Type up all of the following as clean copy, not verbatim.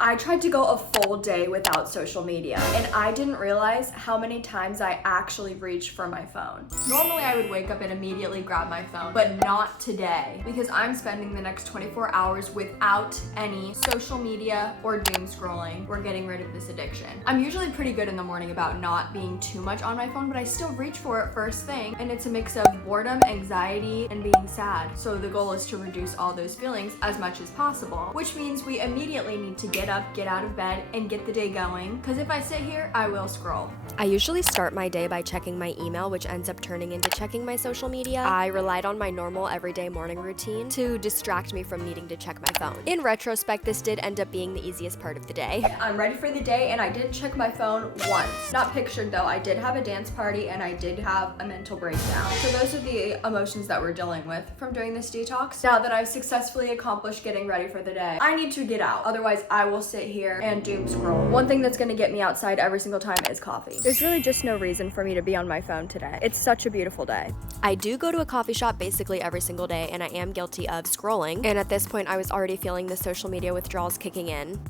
I tried to go a full day without social media, and I didn't realize how many times I actually reached for my phone. Normally I would wake up and immediately grab my phone, but not today, because I'm spending the next 24 hours without any social media or doom scrolling. We're getting rid of this addiction. I'm usually pretty good in the morning about not being too much on my phone, but I still reach for it first thing, and it's a mix of boredom, anxiety, and being sad. So the goal is to reduce all those feelings as much as possible, which means we immediately need to get up, get out of bed, and get the day going, because if I sit here, I will scroll. I usually start my day by checking my email, which ends up turning into checking my social media. I relied on my normal everyday morning routine to distract me from needing to check my phone. In retrospect, this did end up being the easiest part of the day. I'm ready for the day, and I didn't check my phone once. Not pictured though, I did have a dance party and I did have a mental breakdown. So those are the emotions that we're dealing with from doing this detox. Now that I've successfully accomplished getting ready for the day, I need to get out. Otherwise, I will sit here and doom scroll. One thing that's gonna get me outside every single time is coffee. There's really just no reason for me to be on my phone today. It's such a beautiful day. I do go to a coffee shop basically every single day, and I am guilty of scrolling. And at this point, I was already feeling the social media withdrawals kicking in.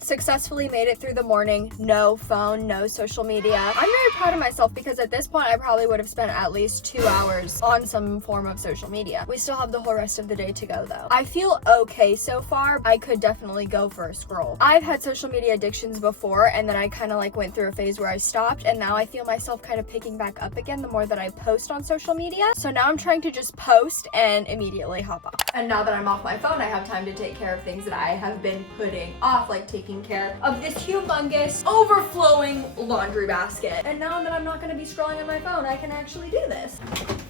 Successfully made it through the morning. No phone, no social media. I'm very proud of myself because at this point I probably would have spent at least 2 hours on some form of social media. We still have the whole rest of the day to go though. I feel okay so far. I could definitely go for a scroll. I've had social media addictions before, and then I kind of like went through a phase where I stopped, and now I feel myself kind of picking back up again the more that I post on social media. So now I'm trying to just post and immediately hop off. And now that I'm off my phone, I have time to take care of things that I have been putting off, like taking care of this humongous overflowing laundry basket. And now that I'm not going to be scrolling on my phone, I can actually do this.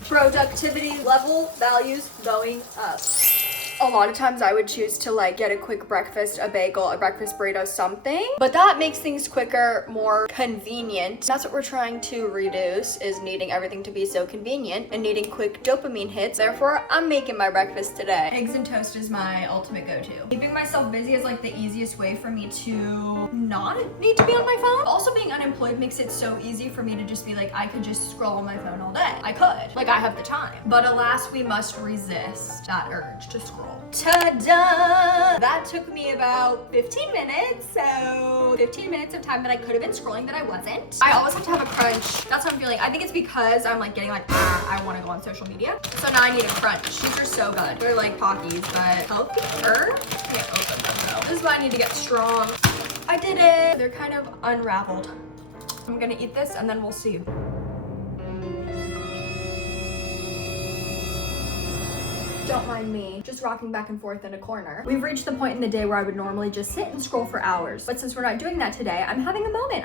Productivity level values going up. A lot of times I would choose to like get a quick breakfast, a bagel, a breakfast burrito, something, but that makes things quicker, more convenient. That's what we're trying to reduce, is needing everything to be so convenient and needing quick dopamine hits. Therefore, I'm making my breakfast today. Eggs and toast is my ultimate go-to. Keeping myself busy is like the easiest way for me to not need to be on my phone. Also, being unemployed makes it so easy for me to just be like, I could just scroll on my phone all day. I could. Like, I have the time. But alas, we must resist that urge to scroll. Ta-da! That took me about 15 minutes, so 15 minutes of time that I could have been scrolling that I wasn't. I always have to have a crunch. That's how I'm feeling. I think it's because I'm like getting like, I want to go on social media. So now I need a crunch. These are so good. They're like Pockies, but healthier. Can't open them though. This is why I need to get strong. I did it. They're kind of unraveled. I'm gonna eat this and then we'll see. Don't mind me, just rocking back and forth in a corner. We've reached the point in the day where I would normally just sit and scroll for hours. But since we're not doing that today, I'm having a moment.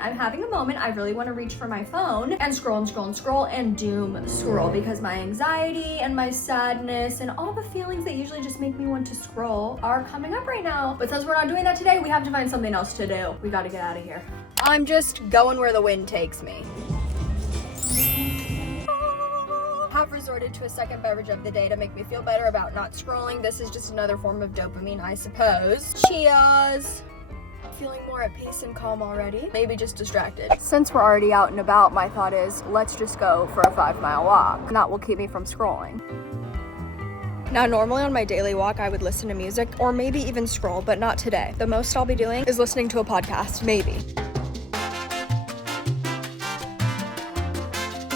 I really want to reach for my phone and scroll and scroll and scroll and doom scroll, because my anxiety and my sadness and all the feelings that usually just make me want to scroll are coming up right now. But since we're not doing that today, we have to find something else to do. We got to get out of here. I'm just going where the wind takes me. Have resorted to a second beverage of the day to make me feel better about not scrolling. This is just another form of dopamine, I suppose. Cheers! Feeling more at peace and calm already. Maybe just distracted. Since we're already out and about, my thought is, let's just go for a 5-mile walk. And that will keep me from scrolling. Now, normally on my daily walk, I would listen to music or maybe even scroll, but not today. The most I'll be doing is listening to a podcast, maybe.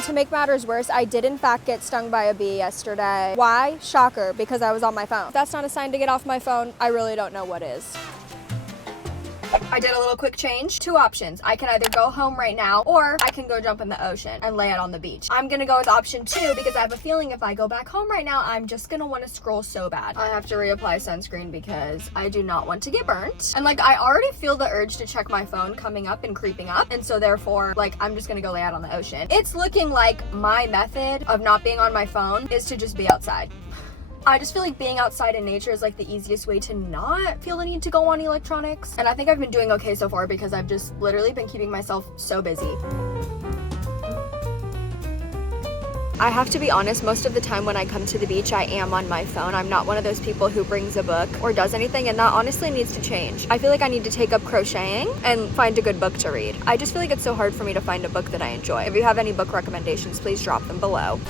To make matters worse, I did in fact get stung by a bee yesterday. Why? Shocker, because I was on my phone. If that's not a sign to get off my phone, I really don't know what is. I did a little quick change. 2 options. I can either go home right now, or I can go jump in the ocean and lay out on the beach. I'm gonna go with option 2 because I have a feeling if I go back home right now, I'm just gonna want to scroll so bad. I have to reapply sunscreen because I do not want to get burnt. And like, I already feel the urge to check my phone coming up and creeping up. And so therefore, like, I'm just gonna go lay out on the ocean. It's looking like my method of not being on my phone is to just be outside. I just feel like being outside in nature is like the easiest way to not feel the need to go on electronics. And I think I've been doing okay so far because I've just literally been keeping myself so busy. I have to be honest, most of the time when I come to the beach, I am on my phone. I'm not one of those people who brings a book or does anything, and that honestly needs to change. I feel like I need to take up crocheting and find a good book to read. I just feel like it's so hard for me to find a book that I enjoy. If you have any book recommendations, please drop them below.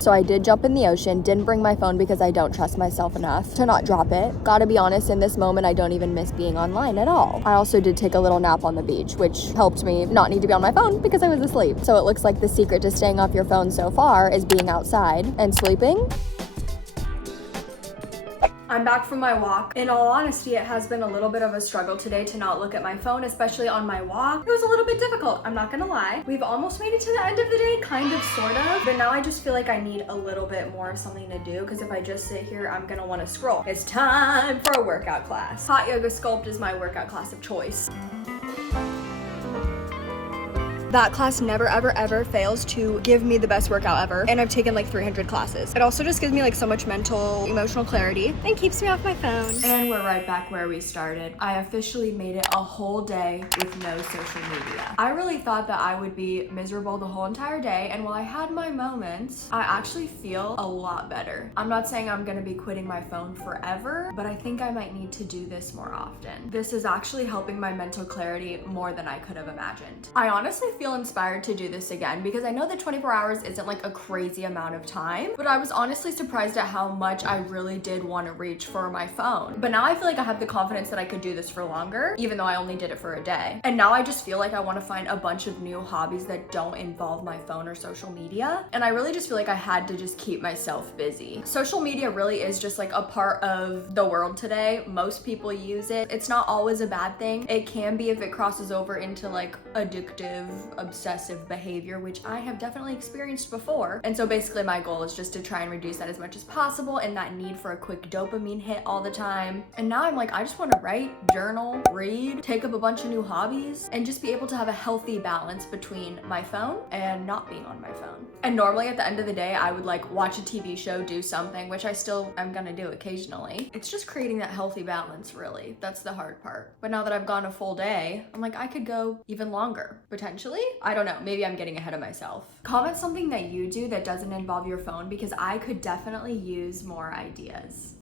So I did jump in the ocean, didn't bring my phone because I don't trust myself enough to not drop it. Gotta be honest, in this moment, I don't even miss being online at all. I also did take a little nap on the beach, which helped me not need to be on my phone because I was asleep. So it looks like the secret to staying off your phone so far is being outside and sleeping. I'm back from my walk. In all honesty, it has been a little bit of a struggle today to not look at my phone, especially on my walk. It was a little bit difficult, I'm not gonna lie. We've almost made it to the end of the day, kind of, sort of. But now I just feel like I need a little bit more of something to do, because if I just sit here, I'm gonna wanna scroll. It's time for a workout class. Hot Yoga Sculpt is my workout class of choice. That class never, ever, ever fails to give me the best workout ever. And I've taken like 300 classes. It also just gives me like so much mental, emotional clarity and keeps me off my phone. And we're right back where we started. I officially made it a whole day with no social media. I really thought that I would be miserable the whole entire day. And while I had my moments, I actually feel a lot better. I'm not saying I'm gonna be quitting my phone forever, but I think I might need to do this more often. This is actually helping my mental clarity more than I could have imagined. I honestly feel inspired to do this again because I know that 24 hours isn't like a crazy amount of time, but I was honestly surprised at how much I really did want to reach for my phone. But now I feel like I have the confidence that I could do this for longer, even though I only did it for a day. And now I just feel like I want to find a bunch of new hobbies that don't involve my phone or social media. And I really just feel like I had to just keep myself busy. Social media really is just like a part of the world today. Most people use it. It's not always a bad thing. It can be if it crosses over into like addictive, obsessive behavior, which I have definitely experienced before. And so basically my goal is just to try and reduce that as much as possible and that need for a quick dopamine hit all the time. And now I'm like, I just want to write, journal, read, take up a bunch of new hobbies, and just be able to have a healthy balance between my phone and not being on my phone. And normally at the end of the day, I would like watch a TV show, do something, which I still am gonna do occasionally. It's just creating that healthy balance, really. That's the hard part. But now that I've gone a full day, I'm like, I could go even longer, potentially. I don't know, maybe I'm getting ahead of myself. Comment something that you do that doesn't involve your phone because I could definitely use more ideas.